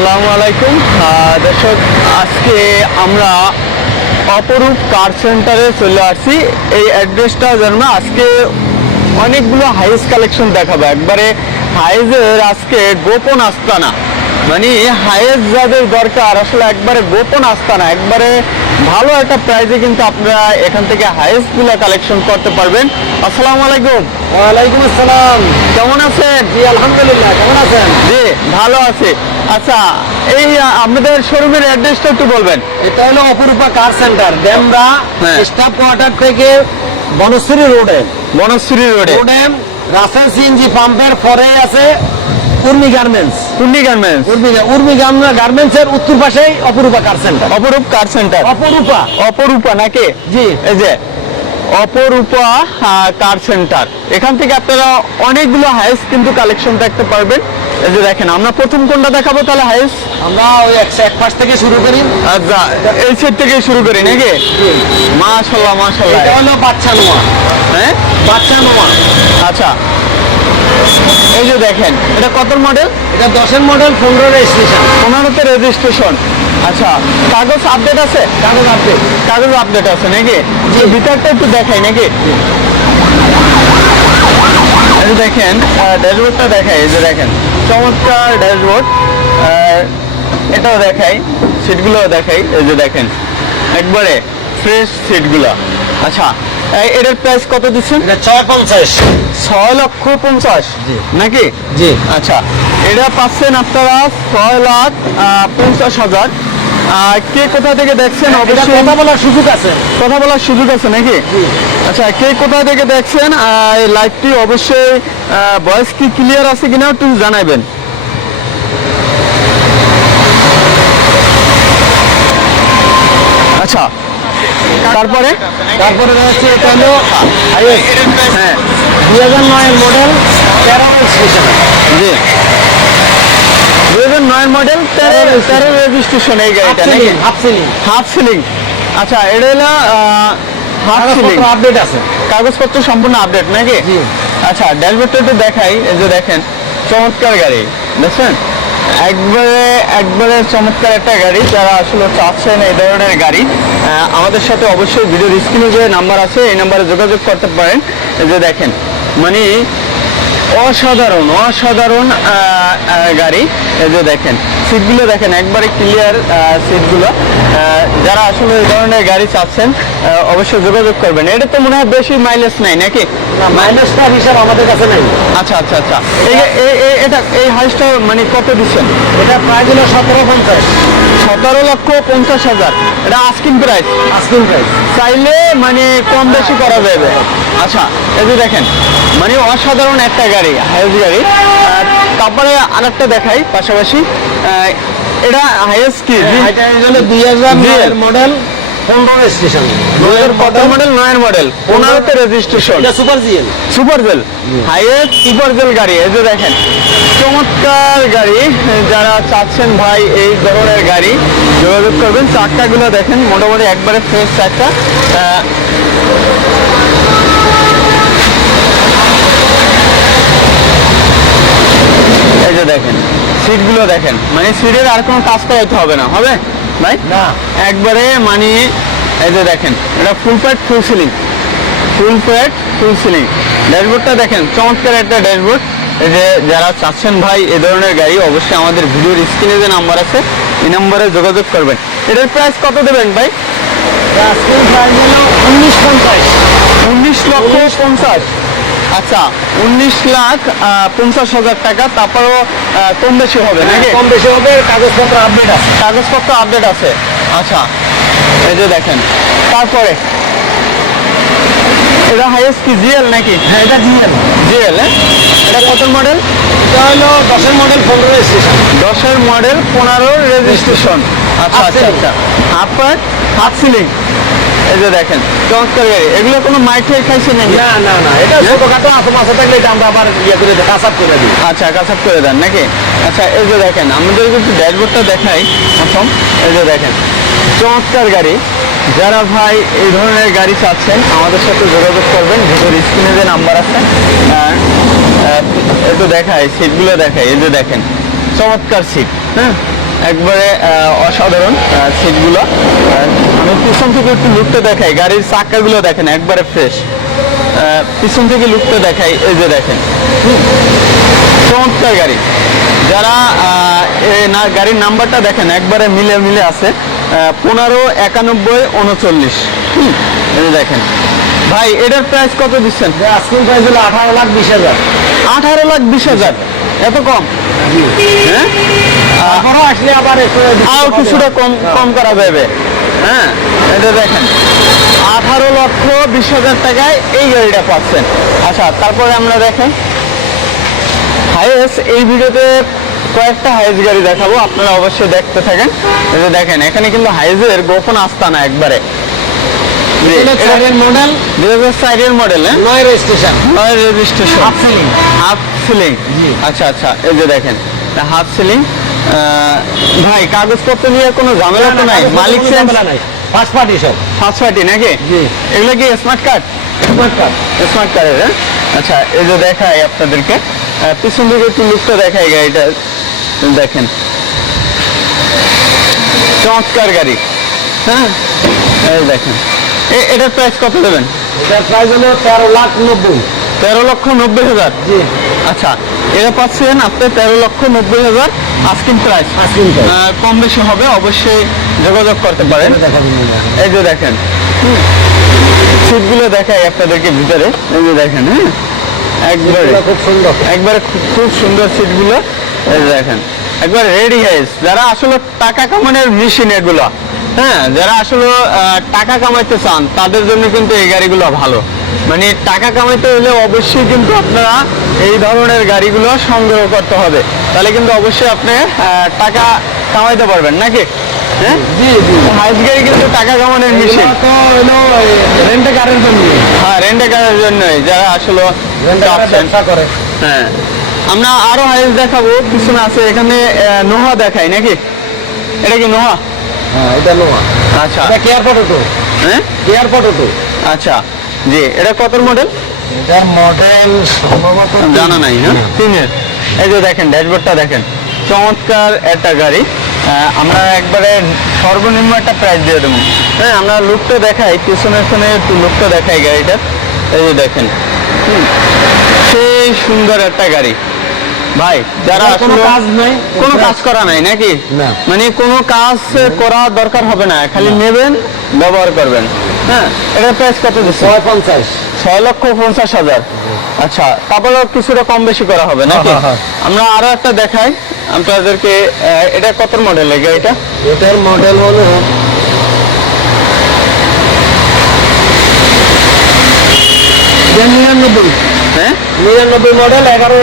আসসালামু আলাইকুম। দর্শক, আজকে আমরা অপরূপ কার সেন্টারে চলে আসছি। এই অ্যাড্রেসটা জন্য আজকে অনেকগুলো হাইস কালেকশন দেখাবো। একবারে হাইজের আজকে গোপন আস্তানা। মানে হাইয়েস্ট যাদের দরকার আসলে একবারে গোপন আস্তানা একবারে ভালো একটা প্রাইজে কিন্তু আপনারা এখান থেকে হাইয়েস্টগুলো কালেকশন করতে পারবেন। আসসালামু আলাইকুম। ওয়ালাইকুম আসসালাম। কেমন আছেন? জি আলহামদুলিল্লাহ কেমন আছেন? জি ভালো আছে। আচ্ছা এই আপনাদের শোরুমের অ্যাড্রেসটা একটু বলবেন। এটা হলো অপরূপা কার সেন্টার হ্যাঁ। স্টাফ কোয়ার্টার থেকে বনশ্রী রোডে। বনশ্রী রোডে। রোডে রাসেল সিএনজি পাম্পের পরে আছে উর্মি গার্মেন্টস। কুন্ডি গার্মেন্টস। উর্মি উর্মি গার্মেন্টস এর উত্তর পাশেই অপরূপা কার সেন্টার অপরূপ কার সেন্টার অপরূপা। অপরূপা নাকি? জি। এই যে অপরূপা কার সেন্টার এখান থেকে আপনারা অনেকগুলো হাইস কিন্তু কালেকশন দেখতে পারবেন। এই যে দেখেন আমরা প্রথম কোনটা দেখাবো তাহলে হাইস আমরা ওই এক এক পাশ থেকে শুরু করি। আচ্ছা এই সেট থেকে শুরু করি নাকি? মাশাল্লাহ মাশাল্লাহ এটা হলো বাচ্চা নোয়া। হ্যাঁ? বাচ্চা নোয়া। আচ্ছা। এই যে দেখেন এটা কত মডেল এটা দশের মডেল পনেরো রেজিস্ট্রেশন পনেরোতে রেজিস্ট্রেশন আচ্ছা কাগজ আপডেট আছে? কাগজ আপডেট কাগজ আপডেট আছে নাকি? যে ভিতরটা একটু দেখাই নাকি? দেখেন ড্যাশবোর্ডটা দেখাই এই যে দেখেন। চমৎকার ড্যাশবোর্ড এটাও দেখাই সিটগুলোও দেখাই এই যে দেখেন। একবারে ফ্রেশ সিটগুলো আচ্ছা এটার প্রাইস কত দিচ্ছেন? ছয় পঞ্চাশ। ছয় লক্ষ পঞ্চাশ? জি। নাকি? জি। আচ্ছা এটা পাচ্ছেন আপনারা ছয় লাখ পঞ্চাশ হাজার। কে কোথা থেকে দেখছেন? অবশ্যই কথা বলার সুযোগ আছে। কথা বলার সুযোগ আছে নাকি? আচ্ছা কে কোথা থেকে দেখছেন? এই লাইভটি অবশ্যই ভয়েস কি ক্লিয়ার আছে কিনা একটু জানাবেন। আচ্ছা তারপরে? তারপরে রয়েছে এটা হলো হ্যাঁ। দুই হাজার নয়ের মডেল তেরো স্টেশন জি। দুই হাজার নয় মডেল তেরো তেরো রেজিস্ট্রেশন এই গাড়িটা নাকি? হাফ সিলিং হাফ সিলিং আচ্ছা এটা হলো হাফ সিলিং কাগজপত্র আপডেট আছে। কাগজপত্র সম্পূর্ণ আপডেট নাকি? জি। আচ্ছা ড্যাশবোর্ডটা একটু দেখাই এই যে দেখেন চমৎকার গাড়ি। দেখছেন? একবারে একবারে চমৎকার একটা গাড়ি, যারা আসলে চাচ্ছেন এই ধরনের গাড়ি আমাদের সাথে অবশ্যই ভিডিওর স্ক্রিনে যে নাম্বার আছে, এই নাম্বারে যোগাযোগ করতে পারেন। যে দেখেন মানে অসাধারণ অসাধারণ গাড়ি। যে দেখেন সিটগুলো দেখেন, একবারে ক্লিয়ার সিটগুলো যারা আসলে এই ধরনের গাড়ি চাচ্ছেন অবশ্যই যোগাযোগ করবেন। এটা তো মনে হয় বেশি মাইলেজ নাই নাকি? না মাইনাসটার হিসাব আমাদের কাছে নাই। আচ্ছা আচ্ছা আচ্ছা। এটা এই হাউসটা মানে কত দিচ্ছেন? এটা প্রাইস হলো সতেরো পঞ্চাশ। সতেরো লক্ষ পঞ্চাশ হাজার। এটা আস্কিং প্রাইস আস্কিং প্রাইস চাইলে মানে কম বেশি করা যাবে। আচ্ছা এই যে দেখেন মানে অসাধারণ একটা গাড়ি হাইস গাড়ি। তারপরে আর আরেকটা দেখাই পাশাপাশি এটা হাইস কি? এটা হলো দুই হাজার মডেল পনেরো স্টেশন কত মডেল নয়ের মডেল পনেরোতে রেজিস্ট্রেশন এটা super GL super GL highest super GL গাড়ি এই যে দেখেন। চমৎকার গাড়ি যারা চাচ্ছেন ভাই এই ধরনের গাড়ি যোগাযোগ করবেন। চাক্কাগুলো দেখেন মোটামুটি একবারে ফ্রেশ আহ, এই যে দেখেন সিটগুলো দেখেন। মানে সিটের আর কোনো কাজ করাইতে হবে না হবে? ভাই? না। একবারে মানে এই যে দেখেন এটা ফুল প্যাট ফুল সিলিং ফুল প্যাট ফুল সিলিং ড্যাশবোর্ডটা দেখেন চমৎকার একটা ড্যাশবোর্ড এই যে যারা চাচ্ছেন ভাই এ ধরনের গাড়ি অবশ্যই আমাদের ভিডিওর স্ক্রিনে যে নাম্বার আছে এই নাম্বারে যোগাযোগ করবেন। এটার প্রাইস কত দেবেন ভাই? উনিশ পঞ্চাশ। উনিশ লক্ষ পঞ্চাশ। আচ্ছা উনিশ লাখ পঞ্চাশ হাজার টাকা তারপরও কম বেশি হবে নাকি? কম বেশি হবে কাগজপত্র আপডেট আছে। কাগজপত্র আপডেট আছে। আচ্ছা এই যে দেখেন তারপরে এটা হাইয়েস্ট কি জিএল নাকি? হ্যাঁ এটা জিএল জিএল এটা কত মডেল এটা হলো দশের মডেল পনেরো স্টেশন দশের মডেল পনেরো রেজিস্ট্রেশন আচ্ছা আচ্ছা. আচ্ছা। Part half ceiling. এই যে দেখেন চমৎকার গাড়ি। এগুলো কোনো মাইঠে খাইছে নাকি? না না না এটা ছোটখাটো আছে মাসে থাকলে এটা আমরা আবার ইয়ে করে কাঁচাপ করে দিই। আচ্ছা কাঁচাপ করে দেন নাকি? আচ্ছা এই যে দেখেন আমাদের একটু ড্যাশবোর্ডটা দেখাই প্রথম। এই যে দেখেন চমৎকার গাড়ি। যারা ভাই এই ধরনের গাড়ি চাচ্ছেন আমাদের সাথে যোগাযোগ করবেন ভিডিওর স্ক্রিনে যে নাম্বার আছে আর আহ, একটু দেখাই সিটগুলো দেখাই এই যে দেখেন চমৎকার সিট হ্যাঁ। একবারে অসাধারণ সিটগুলো আমি পিছন থেকে একটু লুকটা দেখাই। গাড়ির চাকাগুলো দেখেন একবারে ফ্রেশ পিছন থেকে লুকটা দেখাই এই যে দেখেন। চমৎকার গাড়ি। যারা না গাড়ির নাম্বারটা দেখেন একবারে মিলে মিলে আছে। পনেরো একানব্বই উনচল্লিশ। হুম, এই যে দেখেন। ভাই এটার প্রাইস কত দিচ্ছেন? আজকের প্রাইস হলো আঠারো লাখ বিশ হাজার। আঠারো লাখ বিশ হাজার। এত কম? হ্যাঁ? আসলে আবার একটু কিছুটা কম কম করা যাবে। হ্যাঁ এটা দেখেন। আঠারো লক্ষ বিশ হাজার টাকায় এই গাড়িটা পাচ্ছেন। আচ্ছা তারপরে আমরা দেখেন। হাইয়েস্ট এই ভিডিওতে কয়েকটা হাইস গাড়ি দেখাবো আপনারা অবশ্যই দেখতে থাকেন। এই যে দেখেন এখানে কিন্তু হাইজের গোপন আস্তানা একবারে। চারের মডেল। মডেল হ্যাঁ? নয় রেজিস্ট্রেশন। নয় registration. Half ceiling। Half ceiling. আচ্ছা আচ্ছা এই যে দেখেন হাফ সিলিং। ভাই কাগজপত্র নিয়ে কোনো ঝামেলা তো নাই? মালিক চেঞ্জ নাই। ফার্স্ট পার্টি সব। ফার্স্ট পার্টি নাকি? জি। এগুলো কি smart card smart card smart কার্ডের হ্যাঁ? আচ্ছা এই যে দেখাই আপনাদেরকে। পিছন দিকে একটু লুকটা দেখাই গাড়িটা। দেখেন। চমৎকার গাড়ি। হ্যাঁ? এই দেখেন। এটার প্রাইস কত দেবেন? এটার প্রাইস হলো তেরো লাখ নব্বই। তেরো লক্ষ নব্বই হাজার। জি। আচ্ছা এটা পাচ্ছেন আপনি তেরো লক্ষ নব্বই হাজার আস্কিং প্রাইস কম বেশি হবে অবশ্যই যোগাযোগ করতে পারেন। এই যে দেখেন। সিটগুলো দেখাই আপনাদেরকে ভিতরে। এই যে দেখেন হ্যাঁ? একবারে। খুব সুন্দর। একবারে খুব- সুন্দর সিটগুলো। এই দেখেন একবার রেডি হাইস যারা আসলে টাকা কামানোর মেশিন এগুলো হ্যাঁ? যারা আসলে আহ, টাকা কামাইতে চান তাদের জন্য কিন্তু এই গাড়িগুলো ভালো। মানে টাকা কামাইতে হলে অবশ্যই কিন্তু আপনারা এই ধরনের গাড়িগুলো সংগ্রহ করতে হবে। তাহলে কিন্তু অবশ্যই আপনি টাকা কামাইতে পারবেন নাকি? হ্যাঁ? জি জি। হাইস গাড়ি কিন্তু টাকা কামানোর তো হলো রেন্টে কারের জন্য হ্যাঁ রেন্টে কারের জন্যই যারা আসলে। ব্যবসা করে। হ্যাঁ। আমরা আরও হাইস দেখাবো পিছনে আছে এখানে নোহা দেখাই নাকি? এটা কি নোহা? হ্যাঁ এটা নোয়া আচ্ছা। এটা হ্যাঁ? আচ্ছা। জি এটা কত মডেল এটার মডেল সম্ভবত জানা নাই না তিনের। এই যে দেখেন ড্যাশবোর্ডটা দেখেন। চমৎকার একটা গাড়ি। আমরা একবারে সর্বনিম্ন একটা প্রাইস দিয়ে দেবো। হ্যাঁ আমরা লুকটা দেখাই পিছনে পিছনে একটু লুকটা দেখাই গাড়িটার। এই যে দেখেন সেই সুন্দর একটা গাড়ি। ভাই যারা কোনো কাজ নাই। কোনো কাজ করা নাই নাকি? না। মানে কোনো কাজ করা দরকার হবে না খালি নেবেন ব্যবহার করবেন। হ্যাঁ এটার প্রাইস কত দিচ্ছে ছয় পঞ্চাশ ছয় লক্ষ পঞ্চাশ হাজার। আচ্ছা তারপরেও কিছুটা কম বেশি করা হবে নাকি? হ্যাঁ, হ্যাঁ। আমরা আরও একটা দেখাই আপনাদেরকে এটা কত মডেল এই গাড়িটা? এটার মডেল হলো নিরানব্বই। হ্যাঁ? নিরানব্বই মডেল এগারো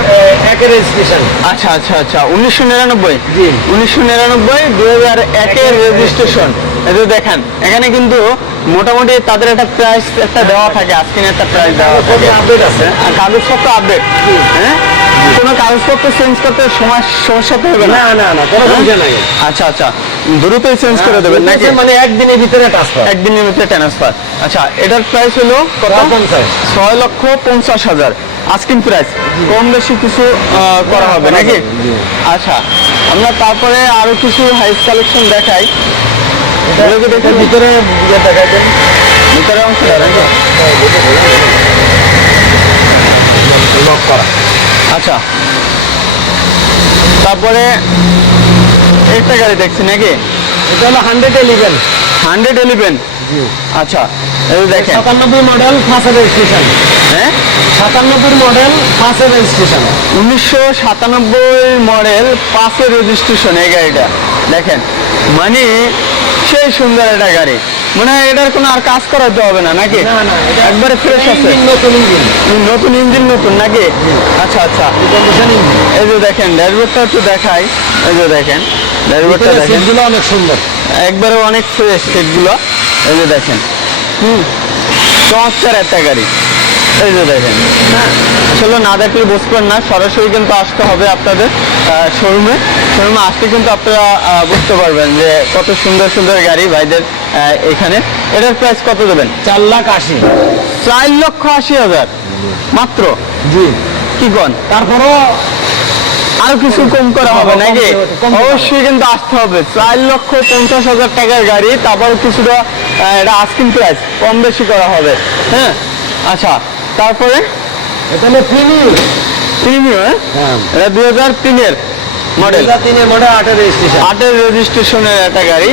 একের রেজিস্ট্রেশন আচ্ছা আচ্ছা আচ্ছা উনিশশো নিরানব্বই? জি। উনিশশো নিরানব্বই দুই হাজার একের রেজিস্ট্রেশন দেখেন এখানে কিন্তু মোটামুটি তাদের একটা প্রাইস একটা দেওয়া থাকে আজকে একটা প্রাইস দেওয়া থাকে। আপডেট আছে? আর কাগজপত্র আপডেট হ্যাঁ? কোনো কাগজপত্র চেঞ্জ করতে সময় সমস্যা তো হবে না? না না কোনো সমস্যা নাই। আচ্ছা আচ্ছা। দ্রুতই চেঞ্জ করে দেবেন নাকি? মানে একদিনের ভিতরে ট্রান্সফার একদিনের ভিতরে ট্রান্সফার আচ্ছা এটার প্রাইস হলো কত? পঞ্চাশ। ছয় লক্ষ পঞ্চাশ হাজার। আস্কিং প্রাইস কম বেশি কিছু করা হবে নাকি? আচ্ছা আমরা তারপরে আরও কিছু হাইস কালেকশন দেখাই। ভিতরে ইয়ে দেখাইছেন। ভিতরে অংশটা লক করা। আচ্ছা। তারপরে একটা গাড়ি দেখছি নাকি? এটা হলো হান্ড্রেড ইলেভেন হান্ড্রেড ইলেভেন আচ্ছা এই দেখেন। সাতানব্বই মডেল রেজিস্ট্রেশন হ্যাঁ? সাতানব্বই মডেল রেজিস্ট্রেশন উনিশশো সাতানব্বই মডেল পাঁচের রেজিস্ট্রেশন এই গাড়িটা। দেখেন। মানে সেই সুন্দর একটা গাড়ি। মনে হয় এটার কোনো আর কাজ করাতে হবে না নাকি? এটা একবারে ফ্রেশ আছে। নতুন ইঞ্জিন। নতুন ইঞ্জিন নতুন নাকি? আচ্ছা আচ্ছা। এই যে দেখেন ড্যাশবোর্ডটা একটু দেখাই। এই যে দেখেন ড্যাশবোর্ডটা দেখেন। অনেক সুন্দর। একবারে অনেক ফ্রেশ সিটগুলো এই যে দেখেন। হুম চমৎকার একটা গাড়ি। এই যে দেখেন। আসলে না দেখলে বুঝবেন না সরাসরি কিন্তু আসতে হবে আপনাদের শোরুমে শোরুমে আসতে কিন্তু আপনারা বুঝতে পারবেন যে কত সুন্দর সুন্দর গাড়ি ভাইদের এখানে। এটার প্রাইস কত দেবেন? চার লাখ আশি। চার লক্ষ আশি হাজার। মাত্র? জি। কি কন? তারপরও আরও কিছু কম করা হবে নাকি? অবশ্যই কিন্তু আসতে হবে। চার লক্ষ পঞ্চাশ হাজার টাকার গাড়ি তারপর কিছুটা এটা আস্কিং প্রাইস কম বেশি করা হবে। হ্যাঁ? আচ্ছা তারপরে? এটা হলো প্রিমিয়াম প্রিমিয়াম হ্যাঁ। এটা দুই হাজার তিনের মডেল তিনের মডেল আটের রেজিস্ট্রেশন আটের রেজিস্ট্রেশনের একটা গাড়ি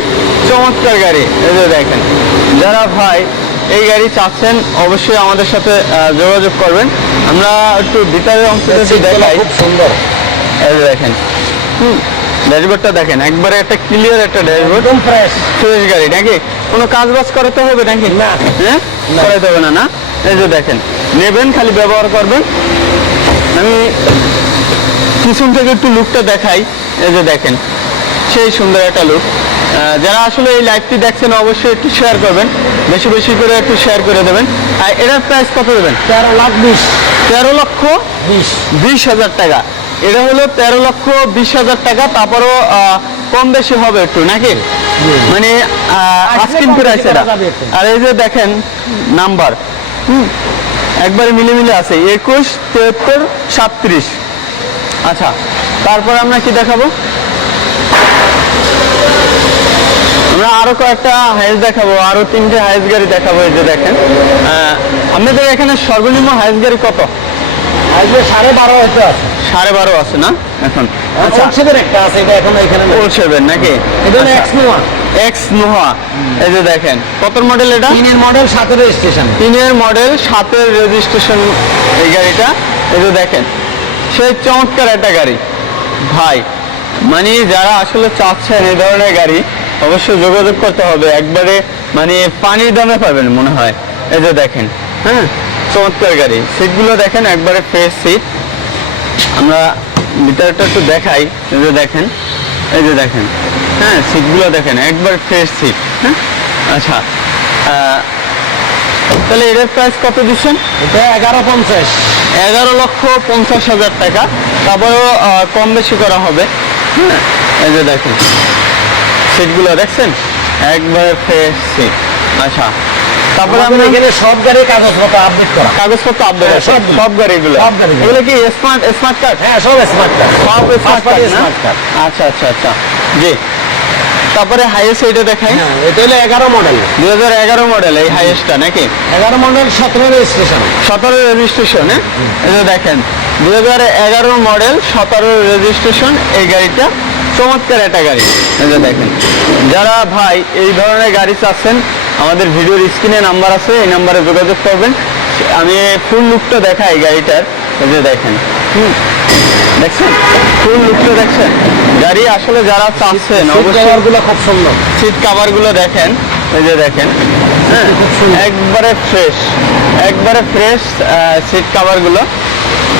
চমৎকার গাড়ি। এই যে দেখেন যারা ভাই এই গাড়ি চাচ্ছেন অবশ্যই আমাদের সাথে যোগাযোগ করবেন। আমরা একটু ভিতরের অংশটা দেখাই। খুব সুন্দর। এই দেখেন হুম ড্যাশবোর্ডটা দেখেন একবারে একটা ক্লিয়ার একটা ড্যাশবোর্ড। একদম ফ্রেশ ফ্রেশ গাড়ি নাকি? কোনো কাজ বাজ করাতে হবে নাকি? না। হ্যাঁ। করাতে হবে না না? এই যে দেখেন নেবেন খালি ব্যবহার করবেন। আমি পিছন থেকে একটু লুকটা দেখাই। এই যে দেখেন সেই সুন্দর একটা লুক যারা আসলে এই লাইভটি দেখছেন অবশ্যই একটু শেয়ার করবেন। বেশি বেশি করে একটু শেয়ার করে দেবেন। আর এটার প্রাইস কত দেবেন? তেরো লাখ বিশ। তেরো লক্ষ বিশ। বিশ হাজার টাকা। এটা হলো তেরো লক্ষ বিশ হাজার টাকা তারপরও কম বেশি হবে একটু নাকি? মানে প্রাইস এটা। আর এই যে দেখেন নাম্বার হুম? একবারে মিলে মিলে আছে। একুশ, তেহাত্তর, সাতত্রিশ। আচ্ছা তারপর আমরা কি দেখাবো? আমরা আরও কয়েকটা হাইস দেখাবো, আরও তিনটে হাইস গাড়ি দেখাবো এই যে দেখেন। আপনাদের এখানে সর্বনিম্ন হাইস গাড়ি কত? সাড়ে বারো হয়তো আছে। সাড়ে বারো আছে না? এখন। আচ্ছা। একটা আছে এটা এখন এখানে নাকি? এটা এক্স নোয়া এক্স নোহা এই যে দেখেন কত মডেল এটা? তিনের মডেল সাতের রেজিস্ট্রেশন তিনের মডেল সাতের রেজিস্ট্রেশন এই গাড়িটা। এই যে দেখেন সেই চমৎকার একটা গাড়ি। ভাই মানে যারা আসলে চাচ্ছেন এই ধরনের গাড়ি অবশ্যই যোগাযোগ করতে হবে। একবারে মানে পানির দামে পাবেন মনে হয়। এই যে দেখেন হ্যাঁ? চমৎকার গাড়ি। সিটগুলো দেখেন একবারে ফ্রেশ সিট আমরা ভিতরটা একটু দেখাই এই যে দেখেন এই যে দেখেন। হ্যাঁ সিটগুলো দেখেন একবার ফ্রেশ সিট হ্যাঁ? আচ্ছা তাহলে এটার প্রাইস কত দিচ্ছেন? এটা এগারো পঞ্চাশ। এগারো লক্ষ পঞ্চাশ হাজার টাকা। তারপরেও কম বেশি করা হবে। হ্যাঁ এই যে দেখেন। সিটগুলো দেখছেন? একবারে ফ্রেশ সিট আচ্ছা তারপরে আমরা এখানে সব গাড়ির কাগজপত্র আপডেট করা। কাগজপত্র আপডেট হ্যাঁ, সব গাড়িগুলো। সব গাড়িগুলো। এগুলো কি স্মার্ট স্মার্ট কার্ড হ্যাঁ সব স্মার্ট কার্ড সব স্মার্ট কার্ড smart card। আচ্ছা আচ্ছা আচ্ছা। জি। তারপরে হাইয়েস্ট এটা দেখাই। হ্যাঁ এটা হলো এগারো মডেল দুই হাজার এগারো মডেল এই হাইয়েস্টটা নাকি? এগারো মডেল সতেরো রেজিস্ট্রেশন সতেরো রেজিস্ট্রেশন হ্যাঁ? এই যে দেখেন দুই হাজার এগারো মডেল সতেরো রেজিস্ট্রেশন এই গাড়িটা। চমৎকার একটা গাড়ি। যে দেখেন। যারা ভাই এই ধরনের গাড়ি চাচ্ছেন আমাদের ভিডিওর স্ক্রিনে নাম্বার আছে এই নাম্বারে যোগাযোগ করবেন। আমি ফুল লুকটা দেখাই গাড়িটার। যে দেখেন। হুম। দেখছেন? ফুল লুকটা দেখছেন? গাড়ি আসলে যারা চাচ্ছেন অবশ্যই খুব সুন্দর। সিট কাভারগুলো দেখেন। এই যে দেখেন। হ্যাঁ? একবারে ফ্রেশ একবারে ফ্রেশ সিট কাভারগুলো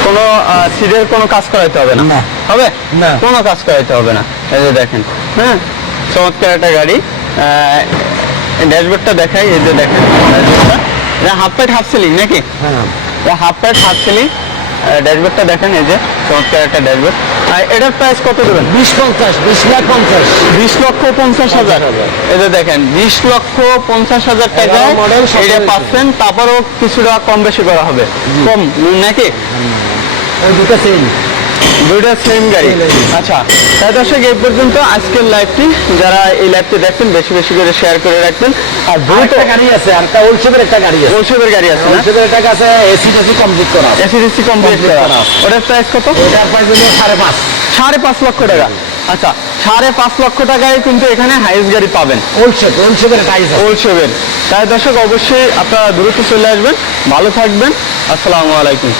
কোনো সিটের কোনো কাজ করাইতে হবে না। না। হবে? না। কোনো কাজ করাইতে হবে না। এই যে দেখেন। হ্যাঁ? চমৎকার একটা গাড়ি। ড্যাশবোর্ডটা দেখাই এই যে দেখেন ড্যাশবোর্ডটা হাফ প্যাট হাফ সিলিং নাকি? হ্যাঁ। হাফ প্যাট হাফ সিলিং ড্যাশবোর্ডটা দেখেন এই যে চমৎকার একটা ড্যাশবোর্ড আর এটার প্রাইস কত দেবেন? বিশ পঞ্চাশ বিশ লাখ পঞ্চাশ। বিশ লক্ষ পঞ্চাশ হাজার। এই যে দেখেন বিশ লক্ষ পঞ্চাশ হাজার model, সতেরো এটা পাচ্ছেন তারপরেও কিছুটা কম বেশি করা হবে। কম নাকি? ওই দুটো সেম দুইটা সেম গাড়ি। আচ্ছা তাই দর্শক এই পর্যন্ত আজকের লাইভটি যারা এই লাইভটি দেখবেন বেশি বেশি করে শেয়ার করে রাখবেন। আর একটা গাড়ি আছে আর একটা ওলসেপের একটা গাড়ি আছে। ওষুধের গাড়ি আছে না? ওলসেপের একটা আছে এসি টেসি কমপ্লিট করা আছে। এসিডিসি কমপ্লিট করা। ওটার প্রাইস কত? ওটার প্রাইস হলো সাড়ে পাঁচ। সাড়ে পাঁচ লক্ষ টাকা। আচ্ছা সাড়ে পাঁচ লক্ষ টাকায় কিন্তু এখানে হাইস গাড়ি পাবেন। ওলসেপ ওলসেপের একটা আইস ওল সেভেন তাই দর্শক অবশ্যই আপনারা দ্রুত চলে আসবেন। ভালো থাকবেন। আসসালামু আলাইকুম।